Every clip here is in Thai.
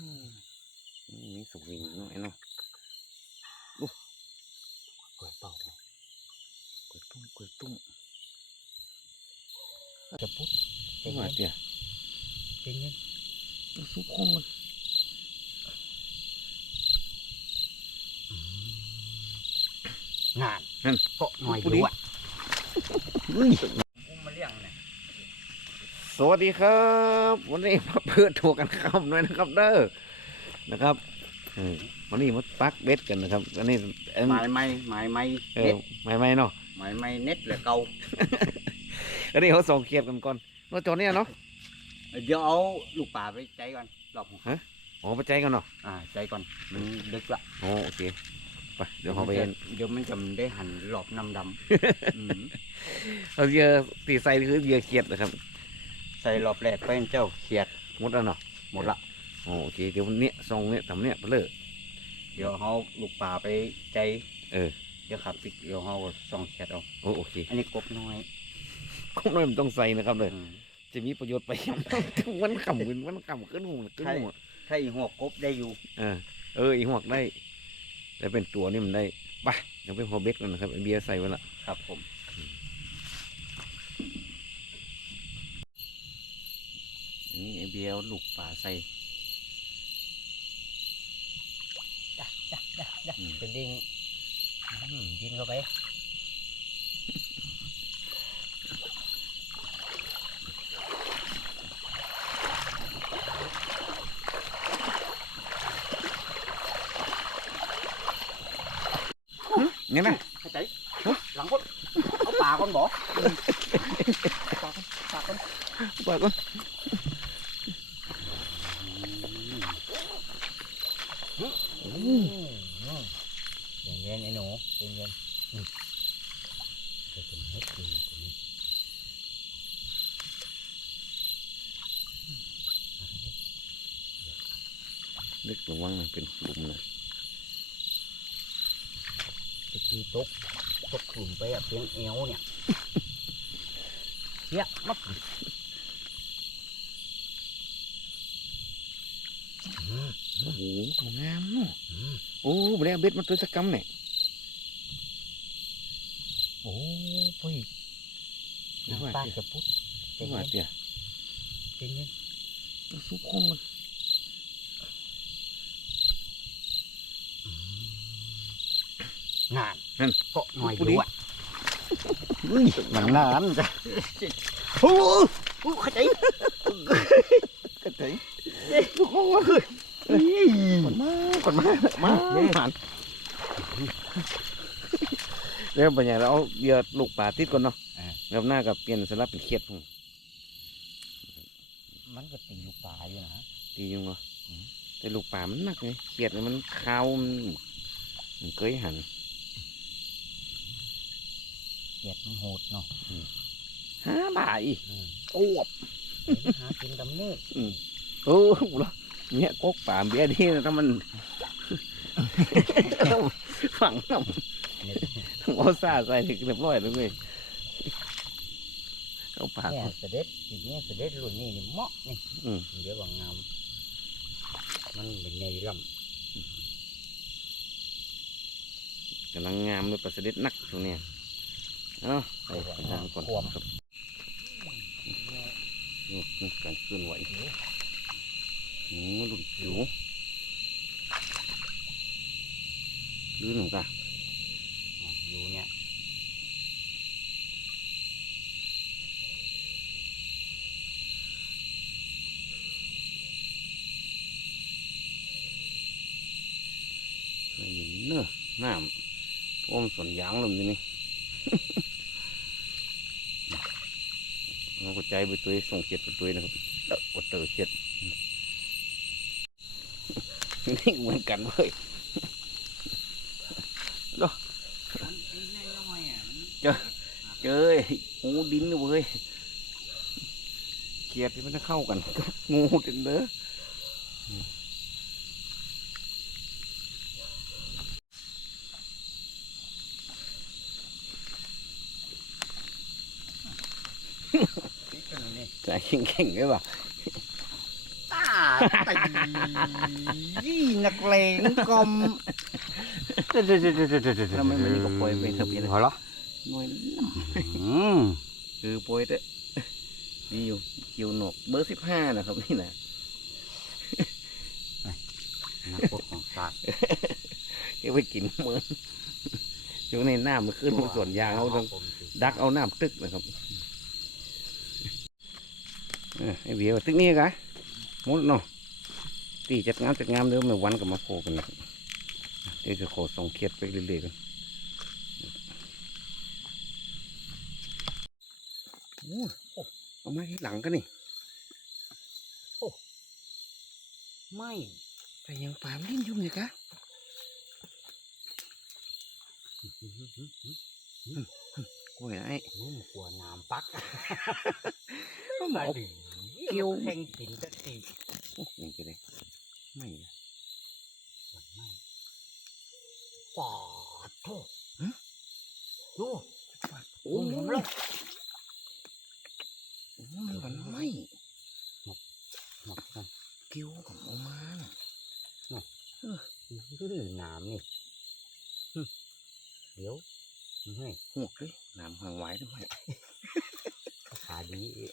อืมมีสวิงหน่อยเนาะโอ้กล้วยเป่ากล้วยตุ้มกล้วยตุ้มจะพุทธไม่ว่าเดี๋ยวเป็นยังเอาซุปคงมันงานนั่นก็หน่อยอพูดดิยู่อะเฮ้ยกูมาเลี้ยงเนี่ย สวัสดีครับ วันนี้มาเปิดถั่วกันค่ำหน่อยนะครับ เด้อนะครับอืมวันนี้มาปักเบ็ดกันนะครับอันนี้เอ็นหมายไม่หมายไม่เอเน็อตไม่ไม่เนาะหมายไม่เน็ตเลยเก่าอันนี้เขาส่งเกียบกันก่อนเนาะจอเนี่ยเนาะเดี๋ยวเอาลูกป่าไปใจก่อนหลอกอ๋อไปใจกันเนาะอ่าใจก่อนมันดึกละอ๋อโอเคไปเดี๋ยวเขาไปเอ็นเดี๋ยวมันจะได้หันหลอบน้ำดำอืมเอาเหยื่อตีใส่คือเหยื่อเขียดนะครับ ใส่หลอบแรกไปให้เจ้าเขียดหมดแล้วเนาะหมดละอ๋อโอเคเดี๋ยววันเนี้ยซองเนี้ยทำเนี้ยไปเลยเดี๋ยวเอาลูกป่าไปใจ เออเดี๋ยวขับปิกเดี๋ยวเอาซองเขียดเอาโอ้โอเคอันนี้กบน้อยก็น้อยมันต้องใส่นะครับเลยอืมจะมีประโยชน์ไปมันขำขึ้นมันขำขึ้นหูขึ้นหูถ้าอีหัวกบได้อยู่เออเอออีหวกได้แต่เป็นตัวนี่มันได้ไปเดี๋ยวไปพอเบ็ดกันนะครับไอเบียร์ใส่ไว้ละครับผม นี่ไอ เบียร์เอาลูกป่าใส่อืมเป็นดิงอืมดินเข้าไปเนี่ยนะให้ใจหลังคนเอาป่าก่อนบ่ป่าก่อนป่าก่อน ปล่อยก่อน เย็นๆไอ้หนูเย็นๆอืมจะเป็นเฮ็ดดีกว่านี้ นึกระวังนะเป็นหลุมนะตะกี้ตกตกขุ่นไปอะเพียงเอวเนี่ยเฮียมักโอ้โหตัวงามเนาะโอ้ไม่ได้เอาเบ็ดมาตัวสกกรรมเนี่ยโอ้พี่ไม่ว่าน้ำตาเดี๋ยวจะพุทธไม่ว่าเดี๋ยวเป็นยังเอาซุปคงมัน งานนั่นก็หน่อยอยู่อะเฮ้ยหนังนานจ้ะโอ้โหเข้าใจกระเตงทุกคนกดมาก่อนมามาผ่านเดี๋ยวปัญญาเราเอาเหยื่อลูกป่าติดก่อนเนาะแล้วหน้ากับเปลี่ยนสลับเป็นเขียดพุ่งมันก็ตีลูกปลาอยู่นะตีอยังเนาะแต่ลูกป่ามันหนักไงเขียดเนี่ยมันคาวมันมันเคยหัน เกียดมันโหดเนาะห้าบาทอีกอืมโอ้บหากินดำเนิดโอ้โหเนี่ยกกป่าเบี้ยนี่นะถ้ามันฝังน้ำต้องเอาซาใส่ถึงเรียบร้อยเลยเว้ยเอาปากเนี่ยเสด็จทีนี้เสด็จรุ่นนี้นี่เหมาะนี่อืมเดี๋ยวว่างามมันเป็นในลกำลังงามเลยประเสด็จนักตรงเนี้ย เอ้าใส่กระดานก่อนครับนี่การเคลื่อนไหวโอ้หลุดอยู่ลื่นหนูกะำอยู่เนี่ยเคยเห็นเนอะน้ำพวกมันสวนยางลมอยู่นี่ เราก็ใจไปตัวส่งเขียดไปตัวนะครับแล้วกดเตอเขียดนี่เหมือนกันเว้ยเจอไอ้งูดินเลยเว้ยเขียดที่มันจะเข้ากันกับงูจนเด้อ ใจแข็งๆเลยว่ะตาตีนักเลงกลมทำไมมันนี่ก็ปล่อยไปเถอะพี่นะเหรอหน่วยอืมคือปล่อยเถอะดีอยู่คิวหนกเบอร์สิบห้านะครับนี่นะนักพวกของสัตว์เก็บไปกินเหมือนอยู่ในน้ำมันขึ้นบนสวนยางเขาต้องดักเอาน้ำตึกนะครับเออ ไอ้เบียร์ว่าตึกนี้กะหมดเนาะตีจัดงานจัดงานเดิมเมื่อวันก็มาโผล่กันนะครับเดี๋ยวจะขอส่งเครียดไปเรื่อยๆกันโอ้ยเอามาที่หลังกันนี่ไม่แต่ยังปลามนลิ้นยุ่งเลยกะกล้วยไอ้นุ่มกว่าน้ำปักก็หมอดี เกี่ยวแข่งกินจะตีโอ้ยังจะได้ไม่นะมันไม่ปอดโทษฮะดูโอ้ผมยเลยโอ้มันมันไม่หมดกันเกี่ยวกับออกมาน่ะก็ดื้อน้ำนี่หึเดี๋ยวให้หัวกเลยน้ำหางไว้ทำไมขาดีอีก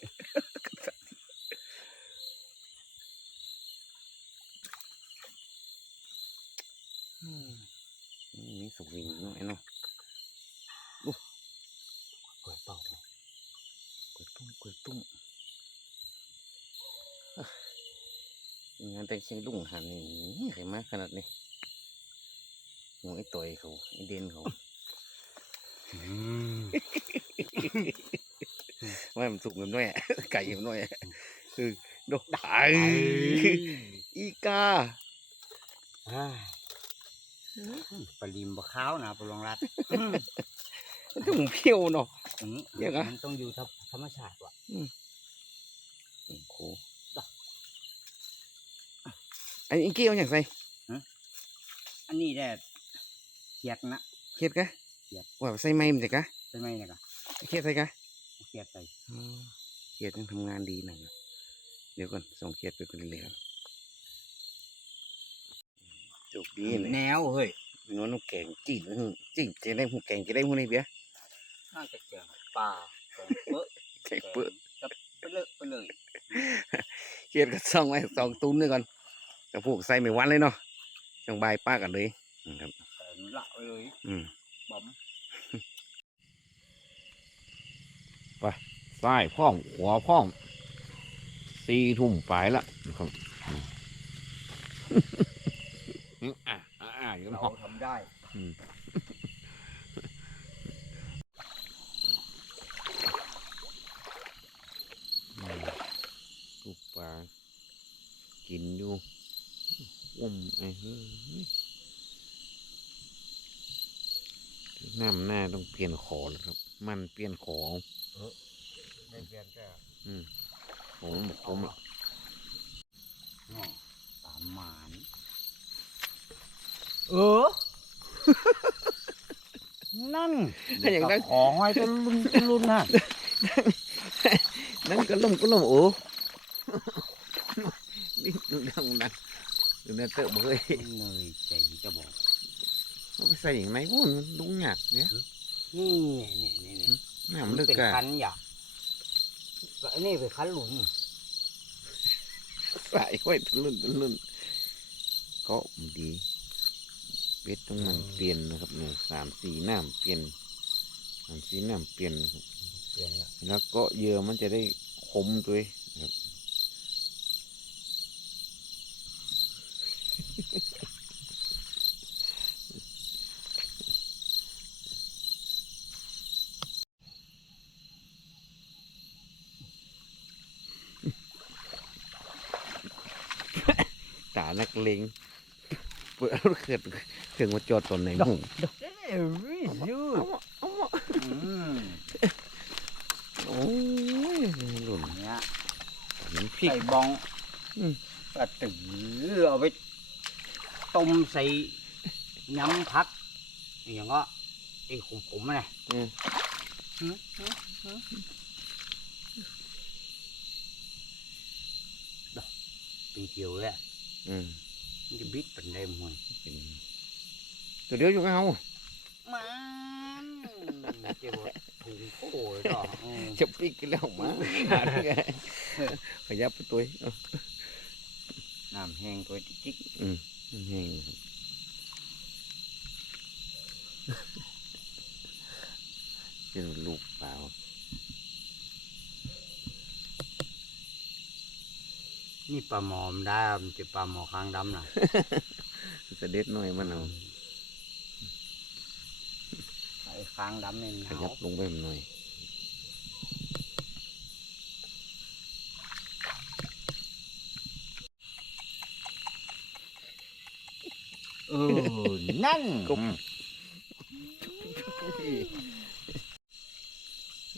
อืมมีสวิงหน่อยเนาะ เปิดเป่าก ล้วยตุ้มกล้วยตุ้มอะ งานแต่งเชียงดุ่งหันนี่ใครมาขนาดนี้หัวไอ้ต่อยเขาไอ้เด่นเขาอืมว่ามันสุกมันด้วยอะไก่มันด้วยอะคือดอกไก่อีกาอ่าปลาลิมบะข้าวนะปลาลงรัดมันถึงเพี้ยวเนาะอืมเดี๋ยวก่อนมันต้องอยู่ธรรมชาติว่ะ อันนี้เกี่ยวอย่างไรอันนี้แหละเขียดนะเขียดกะเขียดว่าใส่ไม้มันจะกะใช่ไหมเนี่ยกะเขียดใส่กะเขียดใส่อ๋อเขียดยังทำงานดีหน่อยนะเดี๋ยวก่อนส่งเขียดไปเป็นเรื่อยๆจุกดีเลยแนวเฮ้ยน้องน้ำแกงจีนหึจีนจะได้หูแกงจะได้หูในเบี้ยน่าจะเจอปลาแกงเปื้อแกงเปื้อกับไปเลยไปเลยเขียดก็ส่องไว้สองตุ้นด้วยก่อน กับพวกใส่ไม่วันเลยเนาะจังใบายป้ากันเลยนะครับแต่ละเลยอืมบอมซ้ายพ่องขวาพ่องสี่ทุ่มปลายละนะครับอืมอะอะอะอยู่เราเนาะทำได้ลูกปลากินอยู่ อ้มไอ้เฮ้ยน้ำหน้าต้องเปลี่ยนขอแล้วครับ มันเปลี่ยนขอได้เพียงแค่ผมผมอะอ๋อตามหมานเออ นั่นอย่างนั้นของไว้จะลุนจะลุนนะนั่นก็ล่มก็ล่มโอ้นี่ดูดังดัง ดูเนี่ยเตอะบ่เฮ้ยมันเลยใจจะบอกเอาไปใส่อย่างไรวุ้นลุงหยักเนี่ยนี่นี่นี่นี่น้ำมันลึกเป็นอะคันอย่าก็อันนี้เป็นคันหลุมใส่ไว้ทะลุนทะลุนก็ดีเบ็ดต้องมันเปลี่ยนนะครับหนึ่งสามสี่น้ำเปลี่ยนสามสี่น้ำเปลี่ยนนะครับเปลี่ยนละแล้วก็เหยื่อมันจะได้คมด้วยนะครับ ตานักเลง เปิดเกิดถึงมาจอดตอนไหนมุ่งเอ้ยยืดเอาวะอืมโอ้ยหล่นเนี่ยน้ำพริกใส่บองอืมกระตือเอาไปต้มใส่น้ำพักอย่างก็ไอ้ขมผมๆนะอืมหืมหืมหืมเป็นเกี่ยวเลยอะอืม มันจะบิดเป็นได้หมดเป็นตัวเดียวอยู่กับเฮามันเกี่ยวกับถุงโอ้ยดอกอืมจะปิกกันแล้วมาขยับไปตัวเอ้าน้ำแห้งตัวจิ๊กอืมแห้งครับเป็นลูกเปล่า ๆ นี่ปลาหมอมนได้มันจะปลาหมอค้างดำนะจะเด็ดหน่อยมันเอาไอ้ค้างดำเนี่ยหขนายัวบลงไปหน่อยเออนั่นกบ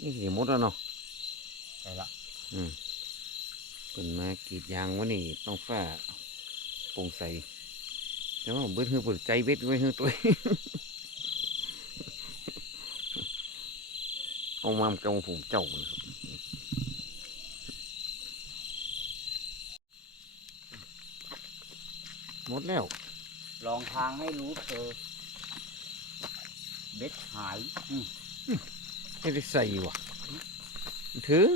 นี่สิหมดแล้วเนาะใช่ละอืมเป็นมากรีดยางวะนี่ต้องฝ้าโปร่งใสแต่ว่าเบิดเฮือเปิดใจเบ็ดไว้เฮือตัวเอามามกำผมเจ้านะครับหมดแล้ว ลองทางให้รู้เธอ เบ็ดหายอืมไม่ได้ใส่ว่ะถึง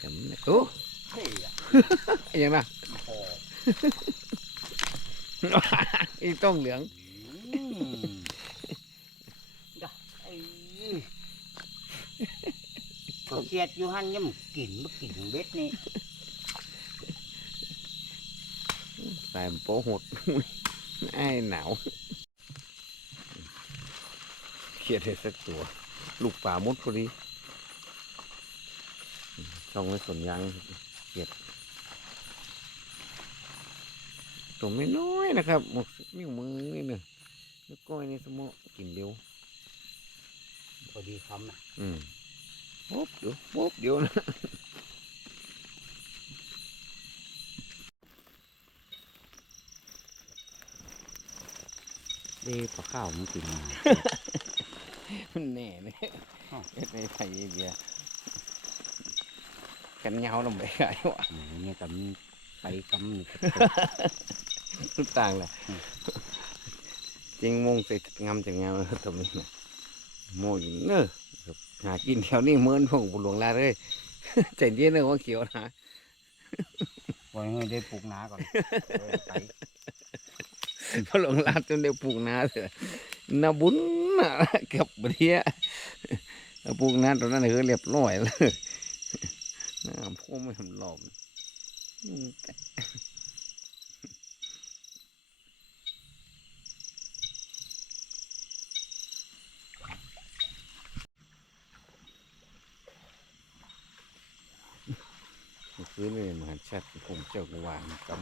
จำไม่โอ้ เฮ้ยอะยังนะพออีต้องเหลืองอืมดะไอ้ก็เครียดอยู่หันยังกินมากินเบ็ดนี่ใส่โป๊หดไอ้หนาวเครียดให้สักตัว ลูกป่ามดพอดีช่องไว้สวนยาง เครียดตัวไม่น้อยนะครับหมดนิ้วมือนี่หนึ่งนิ้วก้อยนี่สมอกินเดียวพอดีคำนะอืมปุ๊บเดี๋ยวปุ๊บเดี๋ยวนะเด้ปลาข้าวมันกินมา มันแน่เลยอ้าวไปไทยเบียร์ กันเหงาลงไปไงวะโอ้โหเนี่ยกำไปกำนี่ก็ทุกต่างเลยอืมจริงมงใส่งามจะงามเลยตรงนี้นะโมอยู่เนอะครับหากินแถวนี้เหมือนพวกบุหลวงลาเลยใจเย็นเนอะว่าเขียวนะปล่อยให้ได้ปลูกนาก่อนเออไปพระหลวงลาจนได้ปลูกนาเถอะนาบุญน่ะเกับเทียแล้วปลูกนาตอนนั้นคือเรียบร้อยเลย น้ำพ่อไม่ทำหลอมยุ่งแต่คืนนี่มหาชัดผมเจ้ากวางกำ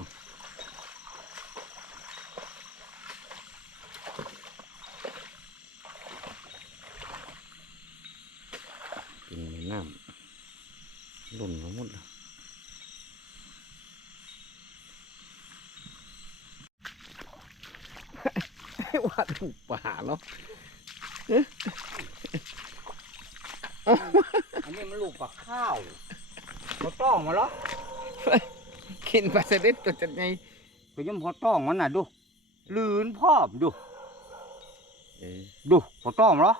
กินในน้ำ หล่นมาหมดแล้วว่าถูกป่าเนาะอันนี้มันลูกปลาข้าวเขาต้องมาแล้วกินปลาสลิดตัวจัดไงก็ยังพอต้องมันน่ะดู ลื่นพร้อมดูเออดูพอต้องมาแล้ว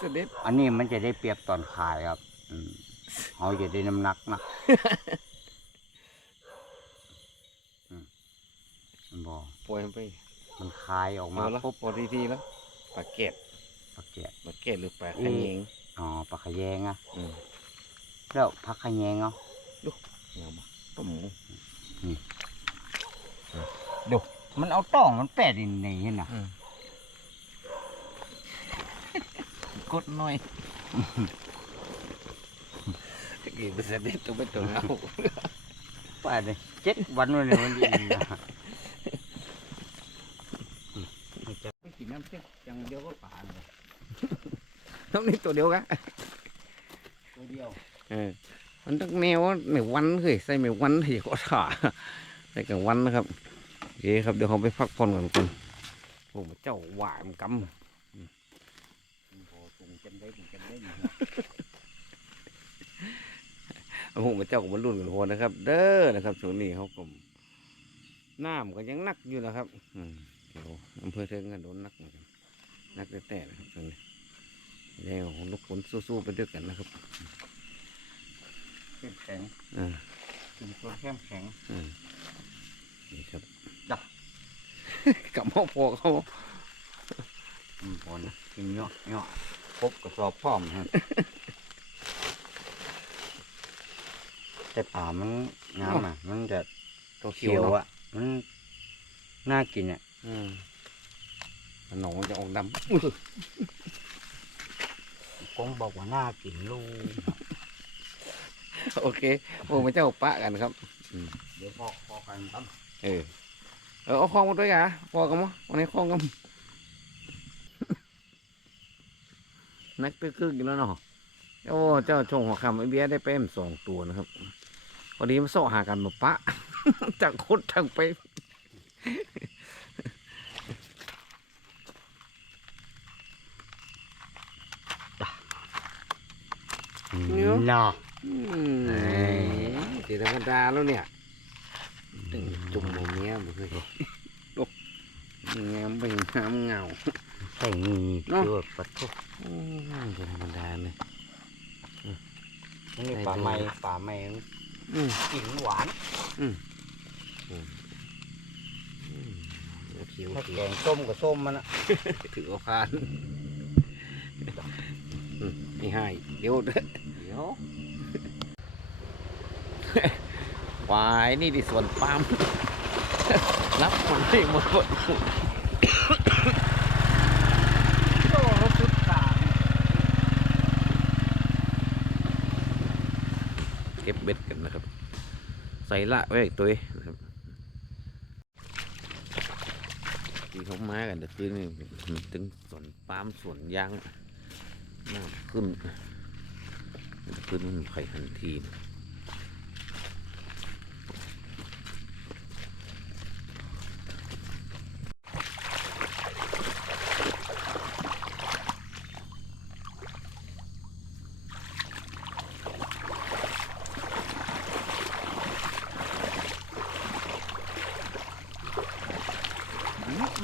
สลิดอันนี้มันจะได้เปรียบตอนขายครับอืม เขาจะได้น้ำหนักนะอืมมันบอกปล่อยมันไปมันคายออกมามาแล้วปุ๊บพอดีทีแล้วปลาเกตปลาเกียดปลาเกตหรือปลาอืขมยงอ๋อปลาขะแยงอะอืมแล้วพักขะแยงเอางามต้มหมูดูมันเอาต้องมันแปดในนี่เห็นนะกดหน่อย กินไปเสด็จตัวเป็นตัวเงาแปดเลยเจ็ดวันวันนี้มันดีนะไม่กินน้ำเส้นอย่างเดียวก็ป่านเลยน้ำนี่ตัวเดียวกันตัวเดียวเออมันต้องแนวไม่วันเคยใส่ไม่วันให้ก็ถ่าใส่กลางวันนะครับโอเคครับเดี๋ยวเขาไปพักผ่อนกันก่อนโอ้เจ้าหวานกโอ้ตุงจนได้ตุงจนได้ำผมกับเจ้าก็บรรลุกันพอนะครับ เด้อนะครับช่วงนี้เขาก็น้ำก็ยังนักอยู่นะครับอืมเดี๋ยวอำเภอเทิงกันโดนนักเหมือนกันนักแต่ๆนะครับช่วงนี้แล้วของลูกฝนสู้ๆไปด้วยกันนะครับเข้มแข็งอ่ากินตัวเข้มแข็งอ่านี่ครับจ้ะกับพ่อพอเขาอืมพอนะกินเนาะเนาะครบกระสอบพร้อมฮะ แต่ป่ามันงามอะ มันจะตัวเขีเขียยววอะ อะ มันน่ากินอะอืมหนองมันจะออกดำอื้อกงบอกว่าน่ากินลูกโอเคผมกับเจ้าปะกันครับ เดี๋ยวพอพอกันครับเออ เออเอาคลองมาด้วยกะพอกันมั้งวันนี้คลองกัน นักตื้อครึ่งอยู่แล้วเนาะ โอ้ เจ้าชงหัวคำไอเบียได้เป็นสองตัวนะครับ พอดีมาโซะหากันมาปะจากคดทั้งไปเนาะอืมสีธรรมดาแล้วเนี่ยตึงจุ่มโมเนี้ยบุเคยโอ้งามเป็นงามเงาใส่งีเนาะเกิดปัดทุกอืมสีธรรมดาเลยนี่ใส่ป่าดูไม้ป่าไม้มัน อืมกลิ่นหวานอืมเขียวถ้าเขีแกยวงส้มกับส้มมันอะถือว่าผ่านอืมไม่ให้เดี๋ยวเด้อเดี๋ยววายนี่ดิส่วนปาล์มรับมันได้หมดหมด โตรถชุดสาม เบ็ดกันนะครับ ใส่ละไว้ตัวเองนะครับที่เขามากันเดี๋ยวคืนนี้ถึงสวนปาล์มสวนยางน้ำขึ้นขึ้นไข่ทันทีนะ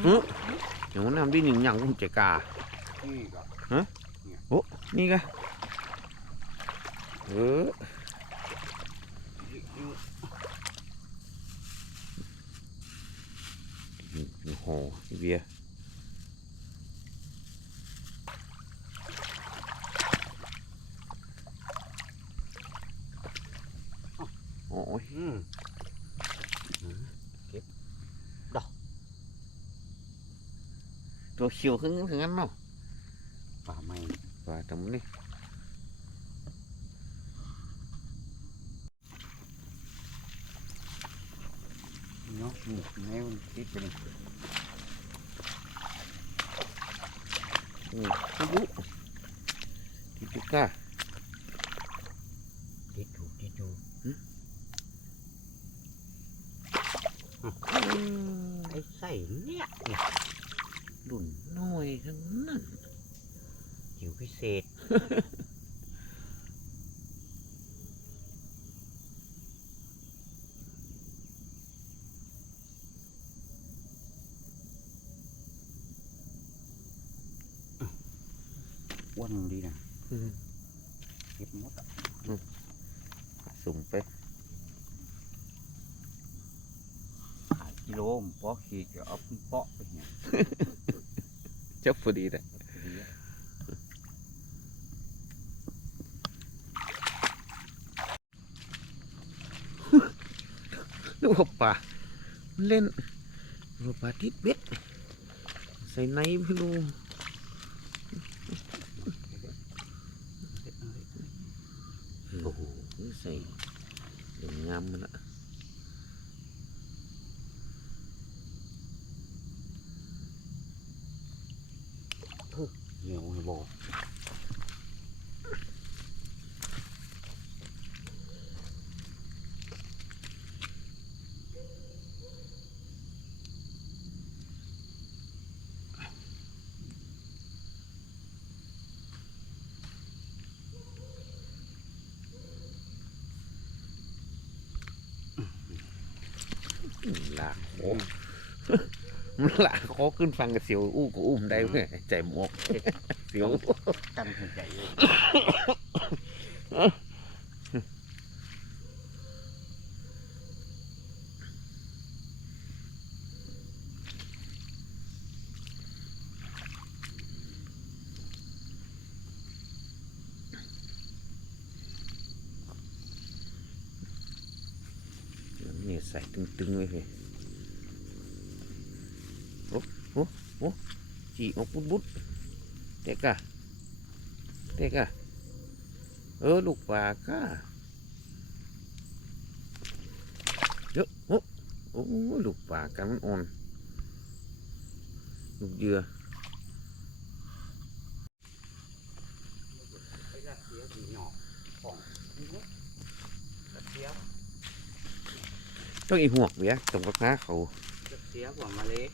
อื้อ เดี๋ยวน้หนึ่งอย่างผมจะกล้านี่ก็โอ้นี่กะเออโอ้โหเบียโอ้ย อืม ตัว เขียวขึ้นถึงนั้นเนาะป่าไม้ว่าตรงนี้เนาะนี่แม่มันติดไปนี่อืมอายุทิติก้า ติดถูกติดอยู่ อืม ไอ้ใส่เนี่ยเนี่ย ดุนน้อยทั้งนั้น จิ๋วพิเศษ อ้วนดีนะอืมเก็บหมดอะสุ่มไปขายกิโลมเพาะขีดก็เอาเปาะไปเนี่ยเจ้าพอดีเลย ดีอะ ดูว่าป่ามัน เล่นดูว่าป่าติดเบ็ดใส่ในไม่รู้โอ้โหใส่อย่างงามมันอะ เหนียวให้บอก ลากโอ้มันลากคอขึ้นฟังกับเสียวอู้ก็อุ้มได้เว้ยใจหมวกเสียวตั้งหัวใจเลย นี่ใส่ ตึงๆไว้ยโอ้โอ้โอ้จีออกบุดบุดเด็กอะเด็กอะเออลูกปลากะเยอะโอ้โอ้ลูกปลากันมันอ่อนลูกเหยื่อ ไปรักเสียสีหยอกของนี่เว้ยรักเสีย ต้องอีหัวกเบียตรงกับน้าเขารักเสียกว่ามาเลย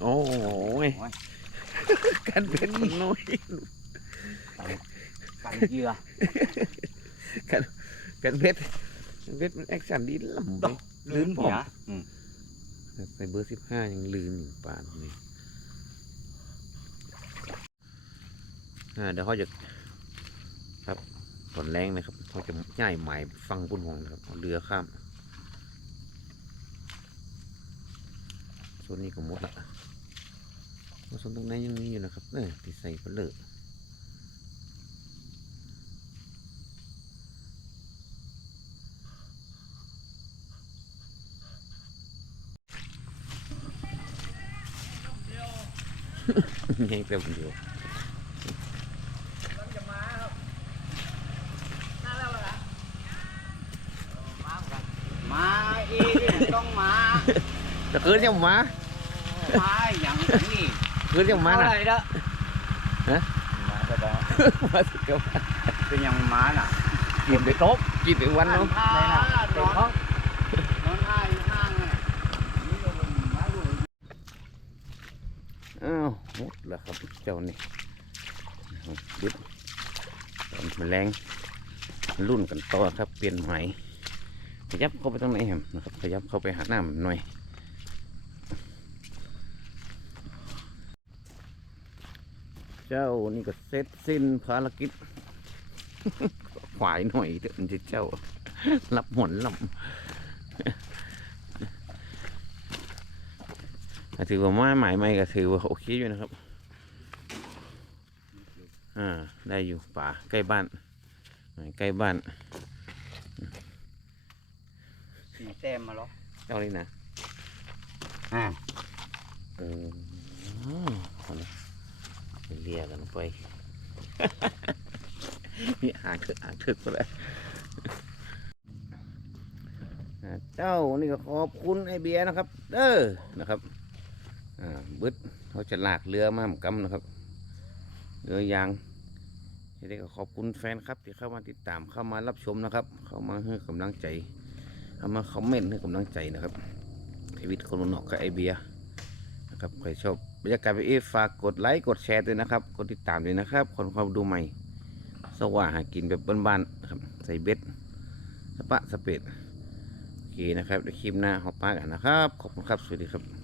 โอ้ยโอ้ยกันเป็นมันน้อยกันเหยื่อกันเพชรกันเพชรมันแอคชั่นดีลำไปลืมเหียอืมไปเบอร์สิบห้ายังลืมอยู่ปานนี่อ่าเดี๋ยวเขาจะครับ ตอนแรงนะครับเขาจะย่ายหมายฟังปุ่นหงนะครับเอาเรือข้ามส่วนนี้ก็หมดละส่วนตรงนั้นยังมีอยู่นะครับเนี่ยที่ใส่เพลอยังเต็มอยู่ มาอีกต้องมา จะคืนยังมามาอย่างนี้คืนยังมาเท่าน่ะไหร่เด้อฮะ มาก็ได้มาสิเดียวเป็นยังมาน่ะกินไปโต๊ะกินไปวันเนาะท่านอนนอนนอนท่าอยู่ข้างน่ะนี่ก็เป็นมาดู อ้าวหมดแล้วครับเจ้านี่ดึดตอนแมลงรุ่นกันต่อครับเปลี่ยนไหม ขยับเข้าไปตรงไหนแฮมนะครับ ขยับเข้าไปหาน้ำหน่อยเจ้านี่ก็เสร็จสิ้นภารกิจขวายหน่อยเถอะมันจะเจ้ารับหมนลำถือว่าไม้หมายไม่ก็ถือว่าโอเคอยู่นะครับ อ่า ได้อยู่ป่าใกล้บ้าน ใกล้บ้าน สี่แต้มมาแล้วเจ้านี่นะอ่าเออเอาละไปเลียกันไป นี่อ่างเถอะอ่างเถอะก็แล้วอ่าเจ้านี่ก็ขอบคุณไอเบียร์นะครับ เด้อนะครับอ่าบึดเขาจะลากเรือมาหมกำนะครับเรือยางทีนี้ก็ขอบคุณแฟนครับที่เข้ามาติดตามเข้ามารับชมนะครับ เข้ามาให้กำลังใจ เอามาคอมเมนต์ให้กำลังใจนะครับ ชีวิตคนนอกกับไอเบียนะครับใครชอบบรรยากาศแบบนี้ฝากกดไลค์กดแชร์ด้วยนะครับ กดติดตามด้วยนะครับ คนความดูใหม่ สว่าหากินแบบบ้านๆนะครับ ใส่เบ็ดสปะสเปดโอเคนะครับเดี๋ยวคลิปหน้าหอป้ากันนะครับ ขอบคุณครับ สวัสดีครับ